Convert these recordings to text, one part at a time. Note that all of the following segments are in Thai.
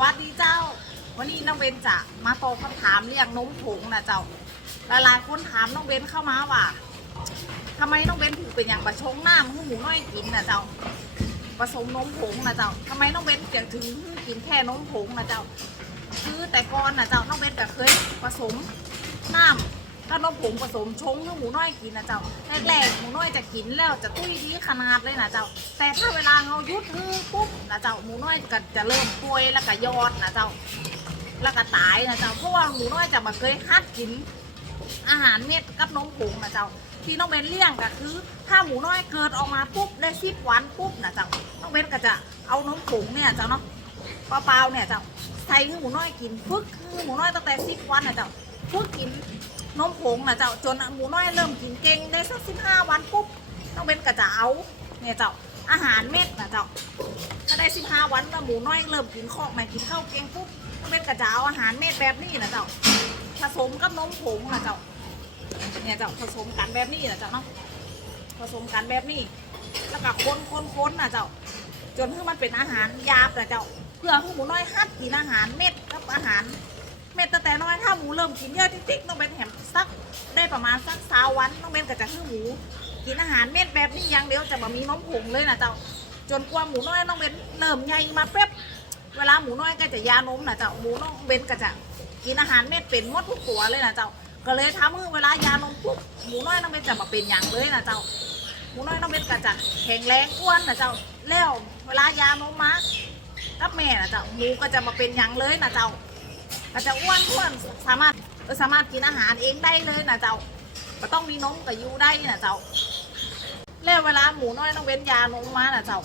วัสดีเจ้า วันนี้น้องเบนจะมาตอบคำถามเรื่องนมผงนะเจ้าหลายๆคนถามน้องเบนเข้ามาว่าทำไมน้องเบนถึงเป็นอย่างประชงน้ำห้หมูน้อยกินนะเจ้าผสมนมผงนะเจ้าทำไมน้องเบนถึงถึงกินแค่นมผงนะเจ้า คือแต่ก่อนนะเจ้าน้องเบนก็เคยผสมน้ำ ถ้านมผงผสมชงให้หมูน้อยกินนะเจ้าแรกๆหมูน้อยจะกินแล้วจะตุ้ยดีขนาดเลยนะเจ้า แต่ถ้าเวลาเรายุดฮือปุ๊บนะเจ้าหมูน้อยก็จะเริ่มป่วยแล้วก็ยอดนะเจ้า แล้วก็ตายนะเจ้าเพราะว่าหมูน้อยจะมาเคยฮัดกิน อาหารเม็ดกับนมผงนะเจ้าที่น้องเบนเลี้ยงก็คือ ถ้าหมูน้อยเกิดออกมาปุ๊บได้สิบวันปุ๊บนะเจ้าน้องเบนก็จะเอานมผงเนี่ยเจ้าเนาะเปล่าๆเนี่ยเจ้าใส่ให้หมูน้อยกินฝึกให้หมูน้อยตั้งแต่สิบวันนะเจ้าฝึกกิน นมผงนะเจ้าจนหมูน้อยเริ่มกินเก่งได้สักสิบห้าวันปุ๊บน้องเบนก็จะเอาเนี่ยเจ้าอาหารเม็ดนะเจ้าถ้าได้สิบห้าวันแล้วหมูน้อยเริ่มกินข้าวใหม่กินข้าวเก่งปุ๊บน้องเบนก็จะเอาอาหารเม็ดแบบนี้นะเจ้าผสมกับนมผงนะเจ้าเนี่ยเจ้าผสมกันแบบนี้นะเจ้าเนาะผสมกันแบบนี้ แล้วก็คนคนคนนะเจ้าจนให้มันเป็นอาหารยาบนะเจ้าเพื่อให้หมูน้อยหัดกินอาหารเม็ดกับอาหาร เม็ดตั้งแต่น้อยถ้าหมูเริ่มกินเยอะติ๊กๆต้องเป็นแหมสักได้ประมาณสักสาวันต้องเป็นก็จะให้หมูกินอาหารเม็ดแบบนี้อย่างเดียวจะบ่มีนมผงเลยนะเจ้าจนกว่าหมูน้อยต้องเป็นเริ่มใหญ่มาเป๊บเวลาหมูน้อยก็จะยานมนะเจ้าหมูน้องเบนก็จะกินอาหารเม็ดเป็นมดทุกตัวเลยนะเจ้าก็เลยทำให้เวลายานมปุ๊บหมูน้อยต้องเป็นจะมาเป็นอย่างเลยนะเจ้าหมูน้อยต้องเป็นก็จะแข็งแรงอ้วนนะเจ้าแล้วเวลายานมมากับแม่นะเจ้าหมูก็จะมาเป็นอย่างเลยนะเจ้า ก็จะอ้วนอ้วนสามารถสามารถกินอาหารเองได้เลยนะเจ้าก็ต้องมีนมกับยูได้นะเจ้าแล้วเวลาหมูน้อยต้องเว้นยานมมานะเจ้า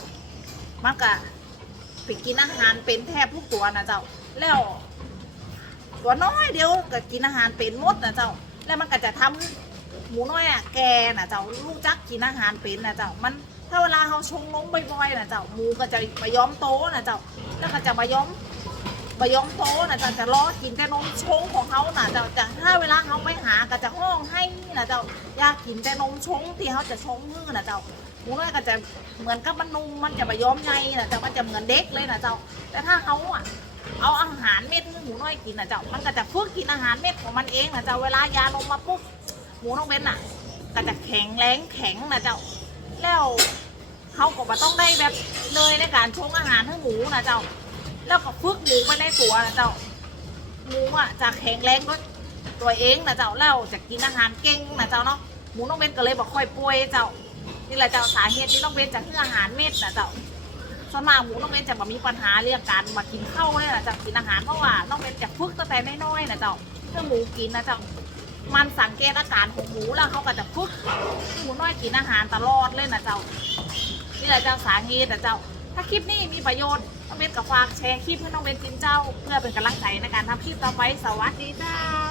มันก็ไปกินอาหารเป็นแทบทุกตัวนะเจ้าแล้วตัวน้อยเดียวก็กินอาหารเป็นมดนะเจ้า แล้วมันก็จะทำหมูน้อยอะแกนะเจ้ารู้จักกินอาหารเป็นนะเจ้ามันถ้าเวลาเขาชงนมบ่อยๆนะเจ้าหมูก็จะมาย้อมโตนะเจ้าแล้วก็จะมาย้อม บยองโตนะจะจะรอกินแต่นมชงของเขานะจะจะถ้าเวลาเขาไปหาก็จะห้องให้นะเจ้าอยากกินแต่นมชงที่เขาจะชงมือนะเจ้าหมูน้อยก็จะเหมือนกับมันนุ่มมันจะบย้อมใยนะเจ้ามันจะเหมือนเด็กเลยนะเจ้า แต่ถ้าเขาอะเอาอาหารเม็ดให้หมูน้อยกินนะเจ้า มันก็จะฝึกกินอาหารเม็ดของมันเองนะเจ้าเวลายาลงมาปุ๊บหมูน้องเบนอะ ก็จะแข็งแรงแข็งนะเจ้าแล้วเขาก็มาต้องได้แบบเลยในการชงอาหารให้หมูนะเจ้า แล้วก็ฝึกหมูไปในตัวนะเจ้าหมูอะจะแข็งแรงด้วยตัวเองนะเจ้าแล้วจะกินอาหารเก่งนะเจ้าเนาะหมูน้องเบนก็เลยบอกค่อยป่วยเจ้านี่แหละเจ้าสาเหตุที่น้องเบนจะให้ออาหารเม็ดนะเจ้าสมาหมูน้องเบนจะมามีปัญหาเรื่องการมากินข้าวเลยนะจะกินอาหารเพราะว่าน้องเบนจะฝึกตั้งแต่น้อยๆนะเจ้าเรื่อหมูกินนะเจ้ามันสังเกตอาการของหมูแล้วเขาก็จะฝึกหมูน้อยกินอาหารตลอดเลยนะเจ้านี่แหละเจ้าสาเหตุนะเจ้า ถ้าคลิปนี้มีประโยชน์น้องเบนกับฝากแชร์คลิปให้น้องเบนจินเจ้า เพื่อเป็นกำลังใจในการทำคลิปต่อไปสวัสดีเจ้า